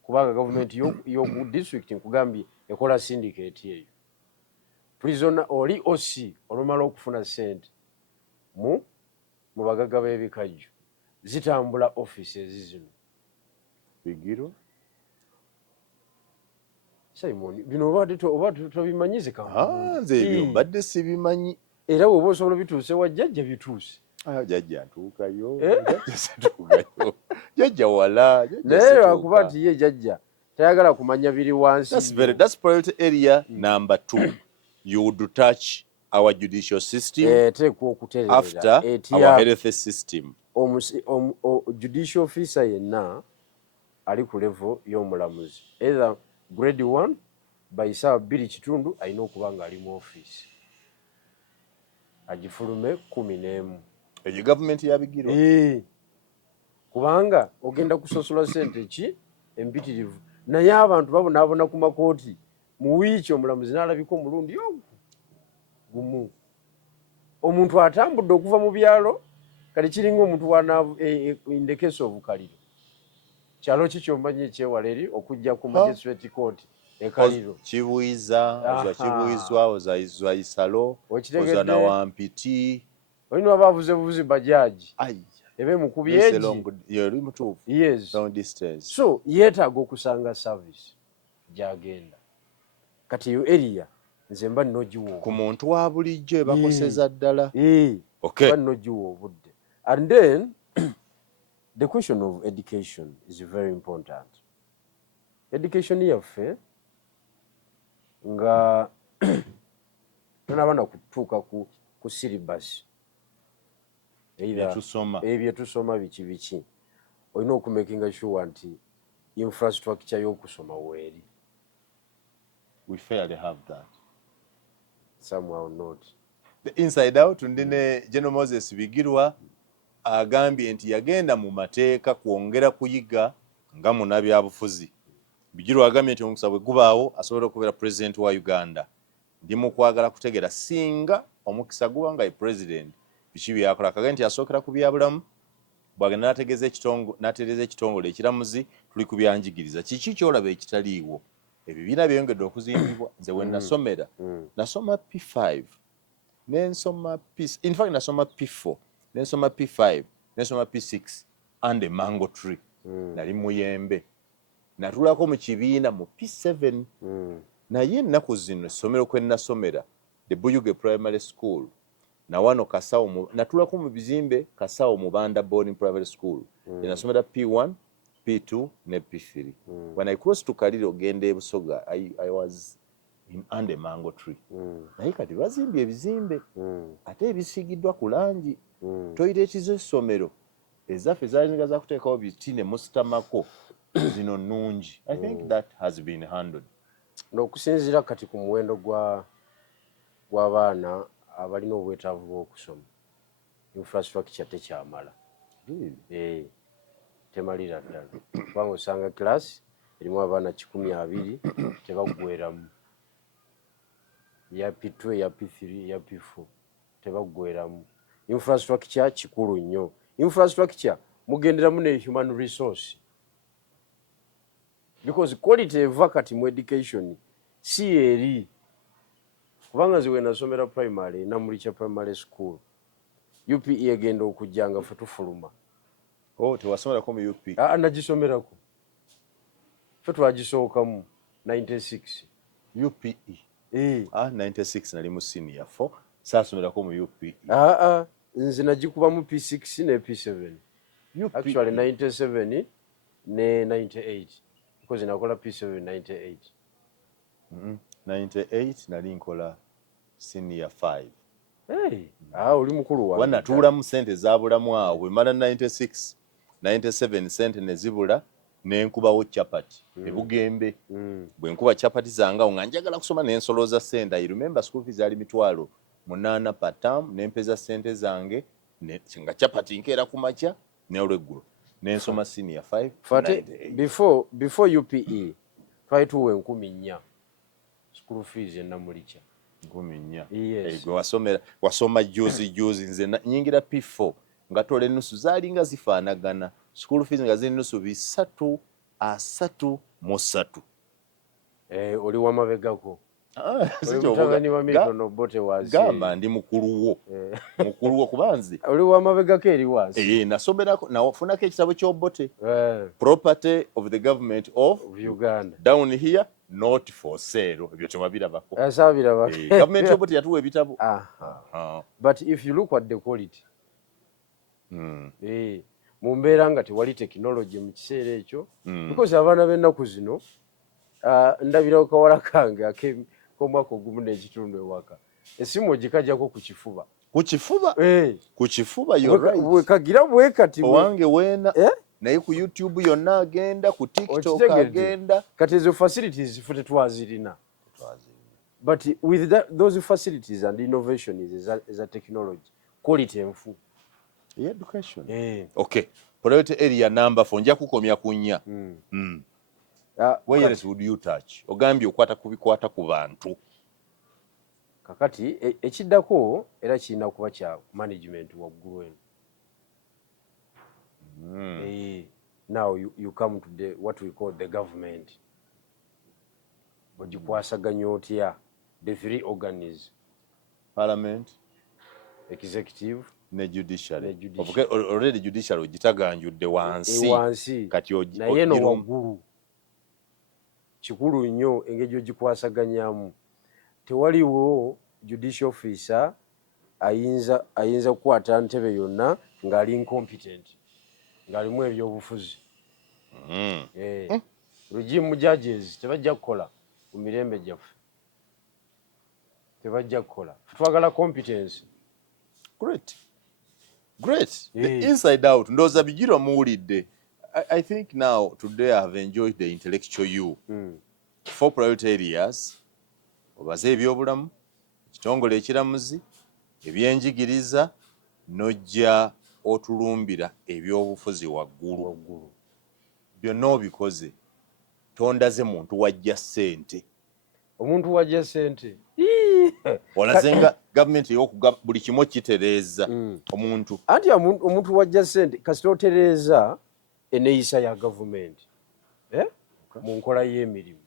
kubanga government y'oku district nkugambye ekola syndicate eyo. Prisoner oli osi olumala okufuna sente mu bagagga b'ebikajjo zitambula offices zino. Bigiro. Simon, bino oba tobimanyize kama. Nze ebyo mbadde sibimanyi. Era bw'oba osobola bituuse wa jjajja bituuse. Jjajja ntuukayo. Jjajja wala. Naye akuba nti ye jjajja tayagala kumanya biri wansi. That's priority area number 2. You would touch our judicial system after our health system. Judicial officer yenna ali ku level y'omulamuzi. Either grade 1 by saa 2 kitundu alina okuba nga ali mu office. Agifulume 11. Eyo government yabigirwa. Kubanga ogenda kusosola sente ki empitirivu. Naye abantu babonaabona ku makooti mu wiiki omulamuzi n'alabika omulundi ogwo gumu omuntu atambudde okuva mu byalo kati kiringa omuntu wanaavu in the case of Kaliro kyalo ki kyommanyi ekyewala eri okujja ku magistrate court Kaliro Kibuiza ozwa Kibuizwa ozwa Isalo ozwa na Wampiti olina abavuze buvuzi bajaji ebe mukubyeji yes long distance so yeetaaga okusanga service gyagenda kati yo area nze mba nnogiwa ku muntu wa bulijjo bakoseza ddala mba nnogiwa obudde and then the question of education is very important. Education yaffe nga tunabana kutuuka ku syllabus ebyo tusoma biki olina okumakinga sure nti infrastructure y'okusoma weeri. We fairly have that. Somehow not. The inside out ndine General Moses Bigirwa agambye nti yagenda mu mateeka kwongera kuyiga nga munnabyabufuzi. Bigirwa agambye nti omukisa bwe gubaawo asobola okubeera president wa Uganda. Ndi mu kwagala kutegera singa omukisa guba nga ye president biki byakola. Akagambye nti asookera ku byabulamu bwagenda n'atereeza ekitongole ekiramuzi tuli ku byanjigiriza. Kiki kyolaba ekitaliiwo? Ebibiina byeyongedde okuzimbibwa. Nze we nasomera nasoma P5 nensoma in fact nasoma P4 nensoma P5 nensoma P6 and a mango tree nali muyembe natulako mu kibiina mu P7 naye ennaku zino essomero kwe nasomera the Buyuge Primary School na wano Kasawo natulako mu bizimbe Kasawo Mubanda Boarding Private School nasomera P1 P2 ne P3 when I crossed to Kaliro gende Busoga I was and a mango tree naye kati bazimbye ebizimbe ate ebisigiddwa ku langi toileti z'essomero ezaffe zaalinga za kuteekawo biti ne musitamako zino nnungi. I think that has been handled. N'okusinziira kati ku muwendo gw'abaana abalina obwetaavu bw'okusoma infrastructure tekyamala temalira ddala kubanga osanga kilasi erimu abaana 120 tebaggweramu ya P2 ya P3 ya P4 tebaggweramu. Infrastructure kikulu nnyo. Infrastructure mugenderamu ne human resource because quality eva kati mu education si eri kubanga nze we nasomera primary Namulicha Primary School UPE egenda okujjanga ffe tufuluma. Tewasomerako mu UPE? Nagisomerako ffe twagisookamu 96 UPE 96 nali mu senior 4 saasomerako mu UPE. Nze nagikuba mu P6 ne P7 actually 97 ne 98 because nakola P7 98 98 nali nkola senior 5. Oli mukulu wange wanatuula mu sente zabulamu awo bwe mala 96 97 sente ne zibula nenkubawo chapati ebugembe bwe nkuba chapati zangawo nga njagala kusoma nensoloza sente. I remember school fees ali mitwalo 8 per term nempeza sente zange nga chapati nkeera ku makya ne olweggulo nensoma senior 5 fate before UPE twaituwe 14 school fees en Namulicha 14 gwe wasoma juzi nze nyingira P4 nga tole nusu zalinga zifaanagana school fees nga ziri nusu 333 oli wamabegako gamba ndi mukuluwo kubanzi oli wamabegako eri wansi nasomerako nafunako ekitabo ky'Obote Property of the Government of Uganda down here not for sale. Ebyo temabirabako government y'Obote yatuwa ebitabo. But if you look at the quality mu mbeera nga tewali technology mu kiseera ekyo because abaana b'ennaku zino ndabirawo kawala kange k'omwaka ogumu n'ekitundu ewaka essimu ogikajjako ku kifuba wekagira bwe kati owange weena naye ku YouTube yonna agenda ku TikTok agenda kati ezo facilities ffe tetwazirina but with those facilities and innovation is a technology quality enfu education okay priority area number 4 nja kukomya kunya where else would you touch ogambye okwata kubikwata ku bantu kakati ekiddako era kirina kuba kya management waggulu eno. Now you come to what we call the government. Ogikwasaganya otya? The three organs: Parliament, executive ne judiciary. judiciary. Already judiciary ogitaganjudde wansi kati naye no waggulu kikulu nnyo engeri gy'ogikwasaganyamu. Tewaliwo judicial officer ayinza kukwata ntebe yonna ng'ali incompetent, ng'alimu ebyobufuzi. Regime judges tebajja kukola ku mirembe gyaffe, tebajja kukola. Twagala competence. Great. The inside out. Ndoza Bigirwa muwulidde. I think now today I have enjoyed the intellectual you. 4 priority areas. Obaze ebyobulamu, ekitongole ekiramuzi, ebyenjigiriza, nojja otulumbira ebyobufuzi waggulu. Byonna obikoze. Tondaze muntu wajja ssente. Omuntu wajja ssente. Olazenga government y'okugaba buli kimu kitereeza omuntu. Anti omuntu wajja ssente kasita otereeza eneeyisa ya gavumenti mu nkola y'emirimu.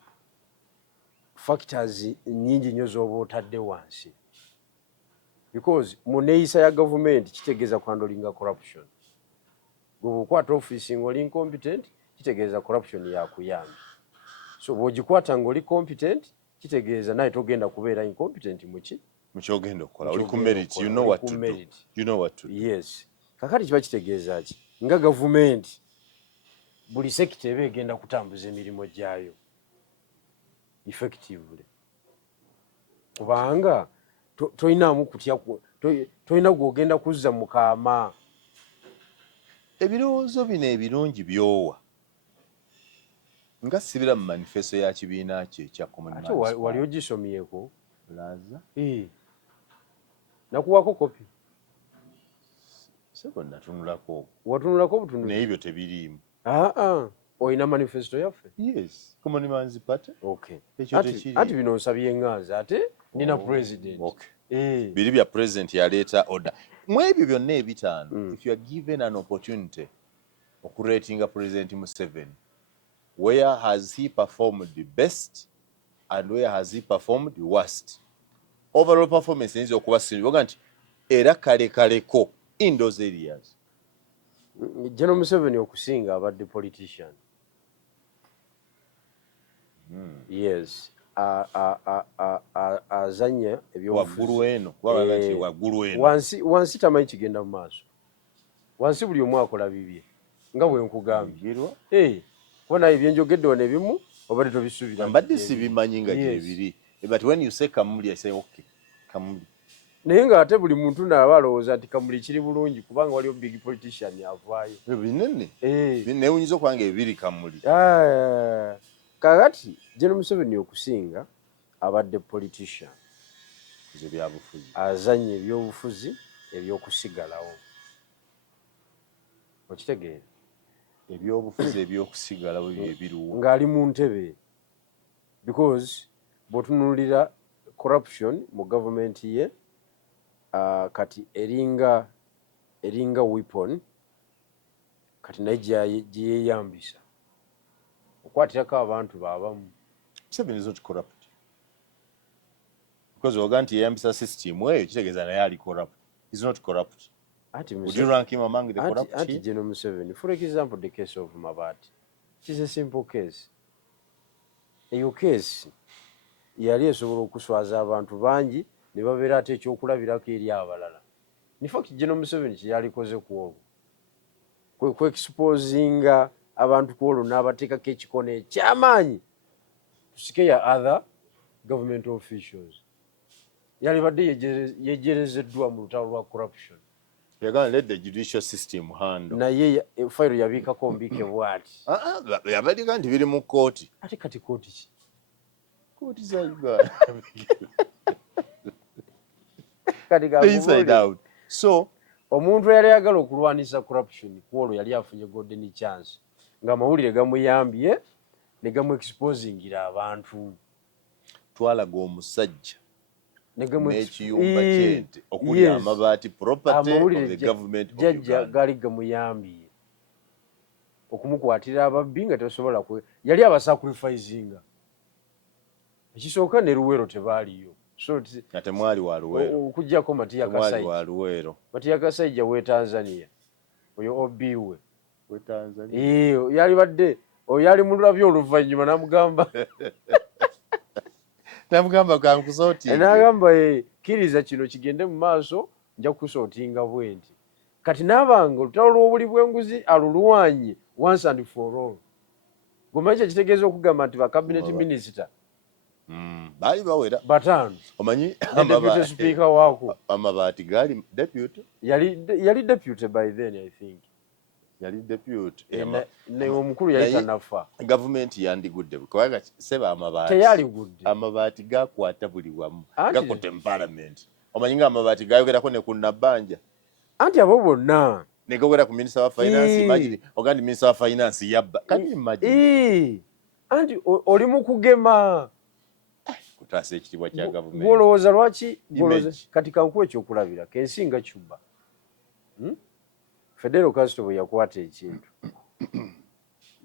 Factors nyingi nnyo z'oba otadde wansi. Because mu neeyisa ya gavumenti kitegeeza kwandolinga corruption. Gwe bw'okwata office ng'oli incompetent kitegeeza corruption yakuyamba. So bw'ogikwata ng'oli competent kitegeeza naye togenda kubeera incompetent muki? Mukyogenda okukola. Oli ku merit. You know what to do. You know what to do. Yes. Kakati kiba kitegeeza ki? Nga gavumenti buli sekita eba egenda kutambuza emirimu gyayo effectively. Kubanga toyinaamu kutya, toyina gw'ogenda kuzza mu kaama. Ebirowoozo bino ebirungi byowa nga sibira mu manifesto ya kibiina kye ekya Common Man. Ate wali ogisomyeko? Laza? Nakuwako kopi? Sebo natunulako. Watunulako butunula? Naye ebyo tebiriimu. Oyina manifesto yaffe? Yes. Common Man's Party. Okay. Ati bino nsabye nganza ate nina president. Okay. Biri bya president yaleeta order. Mu ebyo byonna ebitaano, if you are given an opportunity okuratinga President Museveni, where has he performed the best and where has he performed the worst? Overall performance eyinza okuba sinyoga nti era kalekaleko in those areas. General Museveni okusinga abadde politician. Yes. Azanya ebyobufuzi waggulu eno. Wansi tamanyi kigenda mu maaso. Wansi buli omu akola bibye. Nga bwe nkugambye. Kuba naye byenjogedde wano ebimu obadde tobisuubira. Mbadde sibimanyi nga gyebiri. But when you say Kamuli, I say okay. Kamuli. Naye ng'ate buli muntu naaba alowooza nti Kamuli kiri bulungi kubanga waliwo big politician avaayo. Binene. Neewunyiza okubanga ebiri Kamuli. Kakati General Museveni okusinga abadde politician. Azanya ebyobufuzi ebyokusigalawo. Okitegeera? Ebyobufuzi ebyokusigalawo ebiruwo. Ng'ali mu ntebe. Because bw'otunuulira corruption mu gavumenti ye, kati eringa weapon, kati naye gye yeeyambisa okwatirako abantu baabamu. Museveni is not corrupt. Because oga nti yeeyambisa system eyo kitegeeza naye ali corrupt. He's not corrupt. Would you rank him among the corrupt? Anti General Museveni, for example, the case of Mabati. It is a simple case. Eyo case yali esobola okuswaza abantu bangi ne babeera ate ekyokulabirako eri abalala. In fact, General Museveni kye yalikoze ku olwo kwe exposinga abantu ku olwo n'abateekako ekikono eky'amaanyi to scare other government officials. Yali badde yejerezeddwa mu lutalo lwa corruption. Yagana let the judicial system handle. Naye fayiro yabiikako mbiike bw'ati. Yabadika nti biri mu kooti. Ate kati kooti ki? Kooti za Uganda. Inside out. So omuntu yali ayagala okulwanisa corruption ku olwo yali afunye golden chance ng'amawulire gamuyambye ne gamu exposingira abantu. Twalaga omusajja n'ekiyumba ky'ente okuli amabaati property of the government of Uganda gali gamuyambiye okumukwatira ababbi nga tebasobola yali abasacrificinga ekisooka ne Luweero tebaaliyo nga temwali wa Luweero okuggyako Matiya Kasaija w'e Tanzania oyo obiwe w'e Tanzania yali badde oyo yali mu lulabyo oluvannyuma namugamba kankusootinge n'agamba kkiriza kino kigende mu maaso nja kukusootinga bwenti kati n'abanga olutalo lw'obuli bw'enguzi alulwanye once and for all gomanyi kyekitegeeza okugamba nti bakabinet minisita baali bawera bataano omanyi deputy speaker waako amabaati gaali deputy yali deputy by then I think yali deputy ne omukulu yali tanafa gavumenti yandigudde kubanga seba amabaati teyali gudde amabaati gakwata buli wamu gakote mu parliament omanyi nga amabaati gayogerako ne ku Nabbanja anti abo bonna negogera ku minister wa finance imagine ogandi minister wa finance yabba can you imagine anti oli mu kugema kutaasa ekitibwa kya gavumenti gwolowooza lwaki kati kankuwa ekyokulabira kensinga Cuba Fidel Castro bwe yakwata ekintu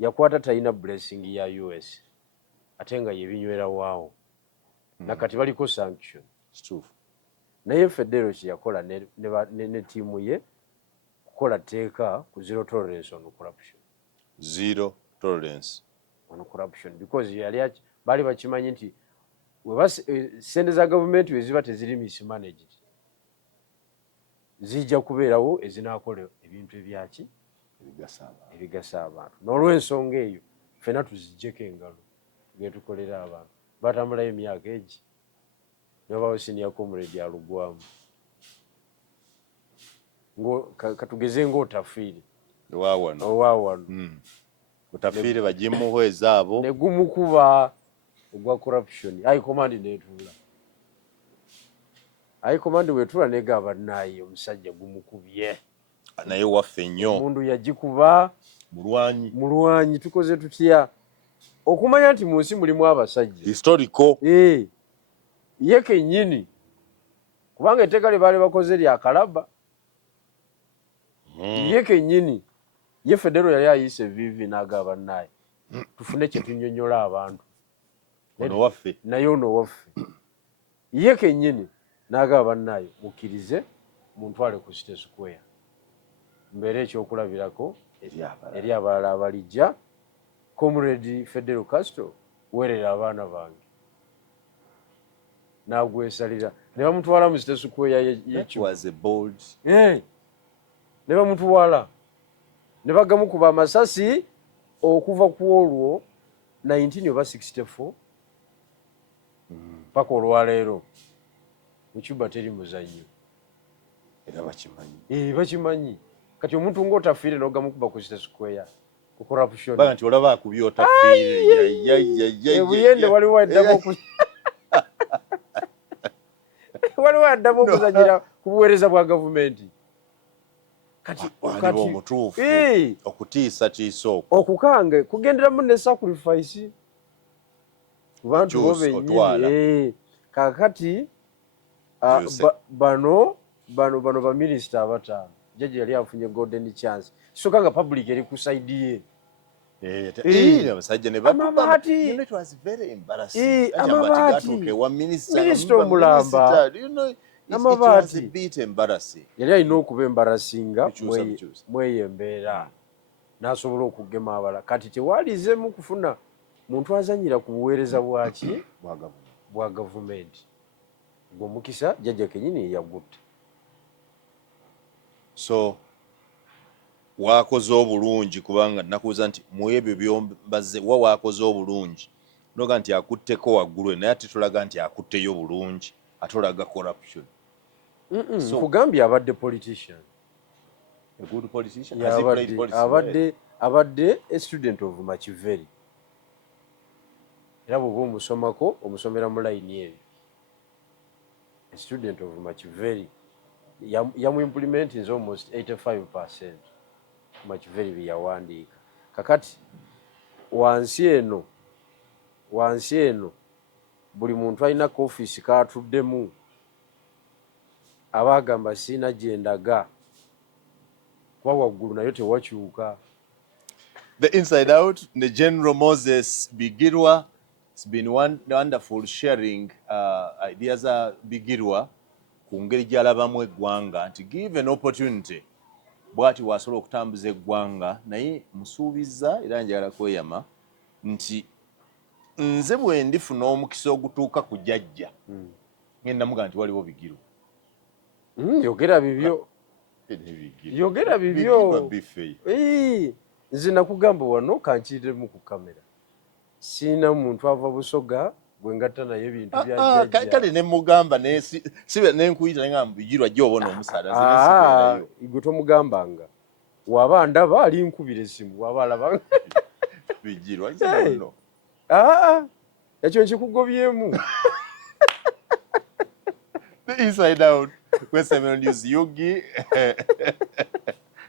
yakwata talina blessing ya US ate nga yebinywera waawo nakati baliko sanction kituufu naye Fidel kye yakola ne tiimu ye kukola tteeka ku zero tolerance on corruption because baali bakimanyi nti sente za gavumenti we ziba teziri mismanaged zijja kubeerawo ezinaakola ebintu ebyaki ebigasa abantu n'olw'ensonga eyo ffena tuziggyeko engalo getukolera abantu batambulayo emyaka egi nebabawo senior comrade alugwamu katugeze ng'otafiire owawano otafiire bagimuhweza abo ne gumukuba ogwa corruption high command netuula high command wetuula negamba naye omusajja gumukubye naye waffe nnyo omundu yagikuba mulwanyi tukoze tutya okumanya nti mu nsi mulimu abasajja historical ye kennyini kubanga etteeka lye baali bakoze lya kalaba ye kennyini ye Federo yali ayise vivi n'agamba naye tufune kye tunnyonnyola abantu naye ono waffe ye kennyini n'agamba naye mukkirize muntwale ku City Square mbeera ekyokulabirako eri abalala abalijja Comrade Fidel Castro weerera abaana bange n'agwesalira ne bamutwala mu City Square ne bamutwala ne bagamukuba amasasi okuva ku olwo 19 oba 64 paka olwaleero mu Cuba teri muzannyo era bakimanyi bakimanyi kati omuntu ng'otafiire n'ogamukuba ku City Square ku corruption baga nti olaba akubye otafiire ebuyende waliwo addamu okuzanyira ku buweereza bwa gavumenti kati omutuufu okutiisa kiisa okukange kugenderamu ne sacrifice ku bantu bo bennyini kakati bano baminisita abataano jjajja yali afunye golden chance kisoka nga public eri ku saidi ye abasajja ne amabaati minisita omulamba amabaati yali alina okuba embarasinga mweyo embeera n'asobola okugema abala kati tewalizemu kufuna muntu azanyira ku buweereza bwaki bwa gavumenti gw'omukisa jjajja kenyini yagutta so wakoze obulungi kubanga nakubuuza nti mu ebyo byombaze wakoze obulungi noga nti akutteko waggulu naye ate tulaga nti akutteyo bulungi ate olaga corruption kugambye abadde politician abadde a student of Machiavelli era bw'oba omusomako omusomera mu layini eyo a student of Machiavelli yamu implementing almost 85% Machiavelli bye yawandiika kakati wansi eno buli muntu alina office katuddemu abaagamba siina gye ndaga kuba waggulu nayo tewakyuka. The Inside Out, the General Moses Bigirwa. It's been wonderful sharing ideas Bigirwa ku ngeri gy'alabamu eggwanga nti give an opportunity bw'ati wasobola okutambuza eggwanga, naye musuubiza era njagala kweyama nti nze bwe ndifuna omukisa ogutuuka ku jjajja ngenda muga nti waliwo Bigirwa. Yogera bibyo. Yogera bibyo. Nze nakugamba wano kankiremu ku kamera. Siina muntu ava Busoga bwe ngatta naye ebintu bya jjajja. Kale ne mugamba sibe ne nkuyita ngamba Bigirwa gye obona omusaala zine. Gwe tomugambanga. Waba ndaba ali nkubira essimu waba alaba Bigirwa nno. Ekyo nkikugobyemu. The Inside Out. Kwesema news Yugi.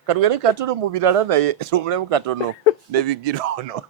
Katugere katono mu birala naye tumulemu katono ne Bigirwa ono.